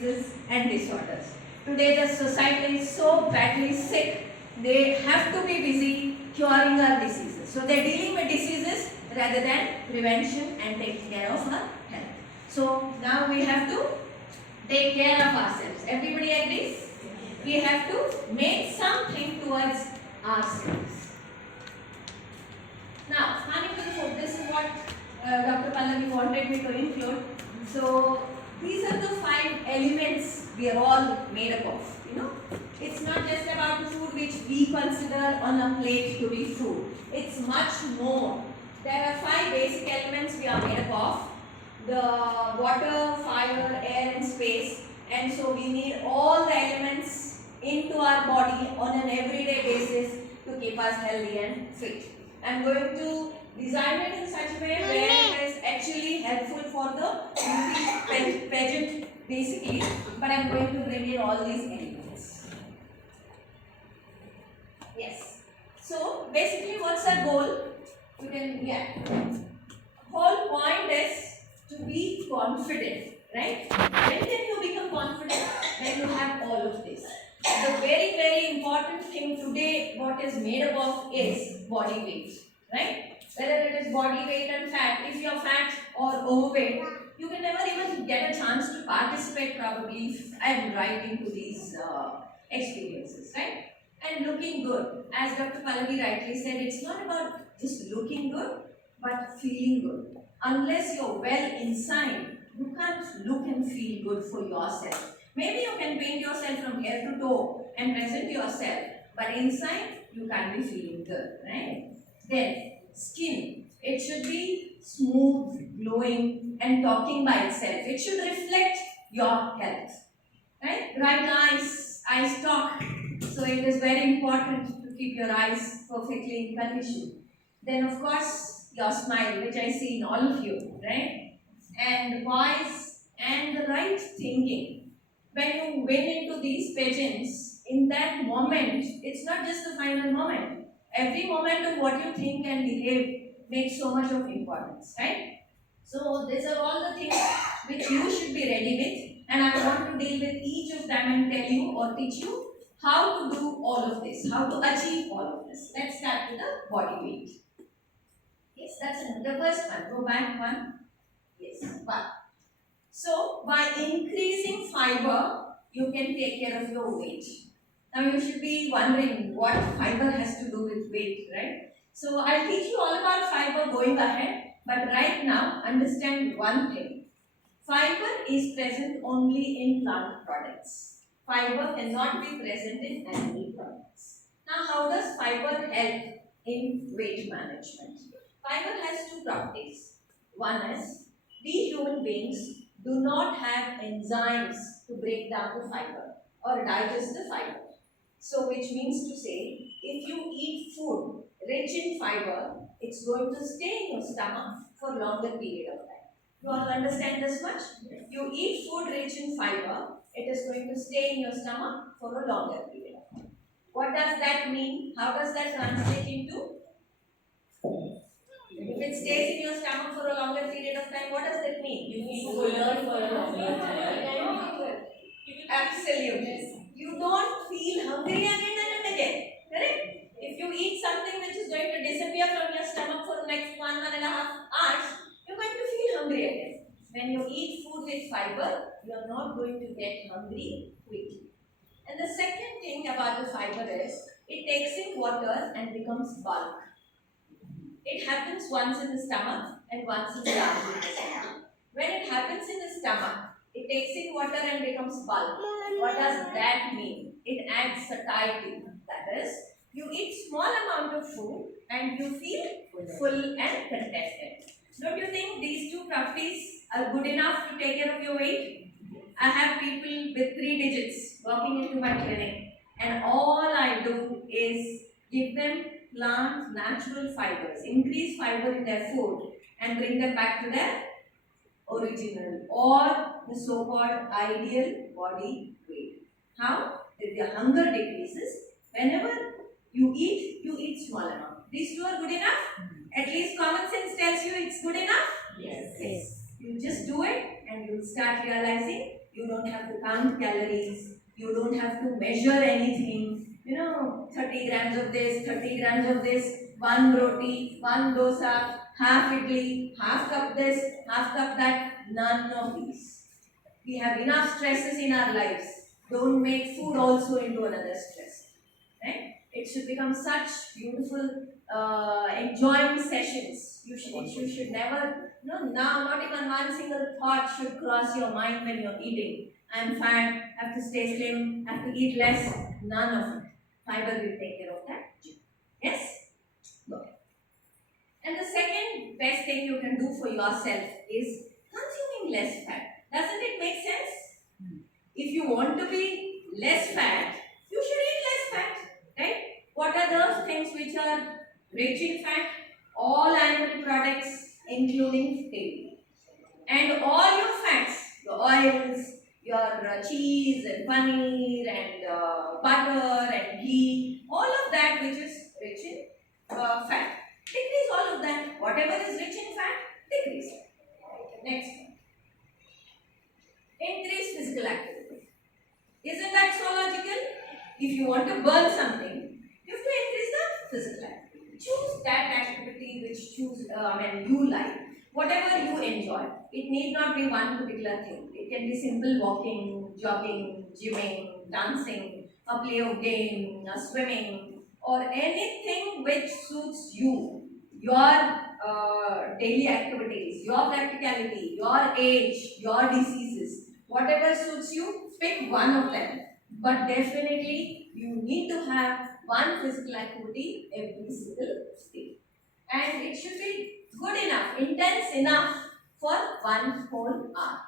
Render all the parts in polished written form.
diseases and disorders. Today the society is so badly sick, they have to be busy curing our diseases. So they are dealing with diseases rather than prevention and taking care of our health. So now we have to take care of ourselves. Everybody agrees? We have to make something towards ourselves. Now, Manipur food, this is what Dr. Pallavi wanted me to include. So, these are the 5 elements we are all made up of. It's not just about the food which we consider on a plate to be food. It's much more. There are 5 basic elements we are made up of. The water, fire, air and space. And so we need all the elements into our body on an everyday basis to keep us healthy and fit. I am going to design it in such a way where it is actually helpful for the beauty pageant basically, but I am going to bring in all these elements. Yes. So basically what's our goal? You can, whole point is to be confident, right? When can you become confident? When you have all of this. The very, very important thing today, what is made up of is body weight, right? Whether it is body weight and fat, if you are fat or overweight, you can never even get a chance to participate probably if I am right into these experiences, right? And looking good, as Dr. Pallavi rightly said, it's not about just looking good, but feeling good. Unless you're well inside, you can't look and feel good for yourself. Maybe you can paint yourself from head to toe and present yourself, but inside you can't be feeling good, right? Then, skin. It should be smooth, glowing and talking by itself. It should reflect your health, right? Bright eyes talk. So it is very important to keep your eyes perfectly in condition. Then of course, your smile, which I see in all of you, right? And voice and the right thinking. When you win into these pageants, in that moment, it's not just the final moment. Every moment of what you think and behave makes so much of importance, right? So these are all the things which you should be ready with, and I want to deal with each of them and tell you or teach you how to do all of this, how to achieve all of this. Let's start with the body weight. Yes, that's the first one. Go back one. Yes, one. So, by increasing fiber, you can take care of your weight. Now, you should be wondering what fiber has to do with weight, right? So, I'll teach you all about fiber going ahead, but right now, understand one thing. Fiber is present only in plant products. Fiber cannot be present in animal products. Now, how does fiber help in weight management? Fiber has 2 properties. One is, we human beings do not have enzymes to break down the fiber or digest the fiber. So, which means to say, if you eat food rich in fiber, it's going to stay in your stomach for longer period of time. You all understand this much? You eat food rich in fiber, it is going to stay in your stomach for a longer period of time. What does that mean? How does that translate into? If it stays in your stomach for a longer period of time, what does that mean? You need to learn for a longer time. Absolutely. You don't feel hungry again and again. Correct? If you eat something which is going to disappear from your stomach for the next 1.5 hours, you're going to feel hungry again. When you eat food with fiber, you are not going to get hungry quickly. And the second thing about the fiber is, it takes in water and becomes bulk. It happens once in the stomach and once in the large intestine. When it happens in the stomach, it takes in water and becomes bulk. What does that mean? It adds satiety. That is, you eat small amount of food and you feel full and contented. Don't you think these 2 properties are good enough to take care of your weight? I have people with 3 digits walking into my clinic, and all I do is give them plant natural fibers, increase fiber in their food and bring them back to their original or the so-called ideal body weight. How? If the hunger decreases, whenever you eat small amount. These 2 are good enough? At least common sense tells you it's good enough? Yes. Yes. You just do it and you'll start realizing You don't have to count calories. You don't have to measure anything. 30 grams of this, 30 grams of this, one roti, one dosa, half idli, half cup this, half cup that. None of these. We have enough stresses in our lives. Don't make food also into another stress. Right? It should become such beautiful enjoying sessions. You should never, no, now not even one single thought should cross your mind when you're eating. I'm fat, have to stay slim, have to eat less. None of it. Fiber will take care of that. Yes? Good. And the second best thing you can do for yourself is consuming less fat. Doesn't it make sense? If you want to be less fat, you should eat less fat, right? What are those things which are rich in fat? All animal products, including dairy. And all your fats, your oils, your cheese and paneer and butter and ghee, all of that which is rich in fat. Decrease all of that. Whatever is rich in fat, decrease. Next. Increase physical activity. Isn't that so logical? If you want to burn something, you have to increase the physical activity. Choose that activity which you like. Whatever you enjoy. It need not be one particular thing. It can be simple walking, jogging, gymming, dancing, a play of game, swimming, or anything which suits you, your daily activities, your practicality, your age, your diseases. Whatever suits you, pick one of them. But definitely, you need to have one physical activity every single day. And it should be good enough, intense enough for 1 whole hour.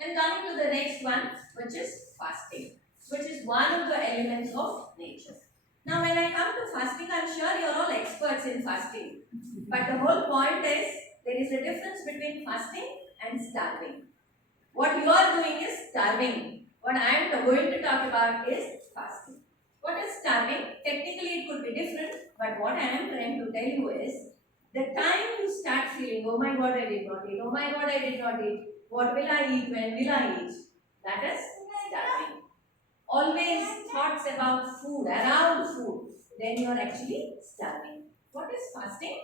And coming to the next one, which is fasting, which is one of the elements of nature. Now, when I come to fasting, I'm sure you're all experts in fasting. But the whole point is, there is a difference between fasting and starving. What you are doing is starving. What I am going to talk about is fasting. What is starving? Technically, it could be different, but what I am trying to tell you is, the time you start feeling, oh my God, I did not eat, oh my God, I did not eat, what will I eat, when will I eat? That is starving. Always thoughts about food, around food, then you are actually starving. What is fasting?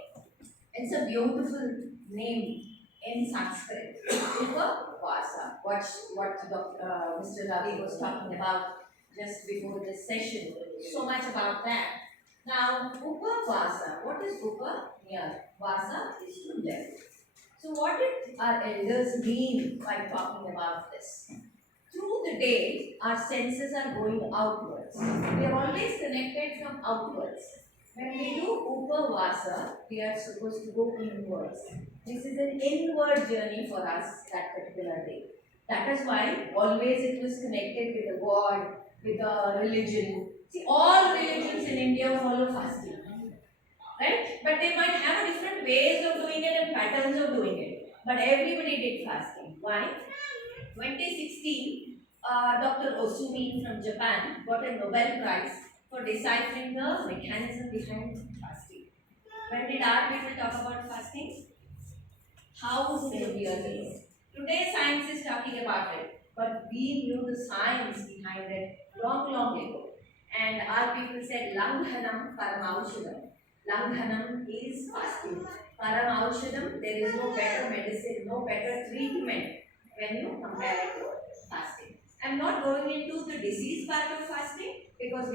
It's a beautiful name in Sanskrit. Upavasa. What Mr. Ravi was talking about just before this session. So much about that. Now, Upavasa. What is Upa? Near. Vasa is to live. So, what did our elders mean by talking about this? Through the day, our senses are going outwards. We are always connected from outwards. When we do Upavasa, we are supposed to go inwards. This is an inward journey for us that particular day. That is why always it was connected with a God, with a religion. See, all religions in India follow fasting. Right? But they might have different ways of doing it and patterns of doing it. But everybody did fasting. Why? 2016, Dr. Osumi from Japan got a Nobel Prize for deciphering the mechanism behind fasting. When did our people talk about fasting? How many years ago? Today science is talking about it, but we knew the science behind it long, long ago. And our people said, Langhanam Paramaushadam. Langhanam is fasting. Paramaushadam, there is no better medicine, no better treatment when you compare it to fasting. I'm not going into the disease part of fasting because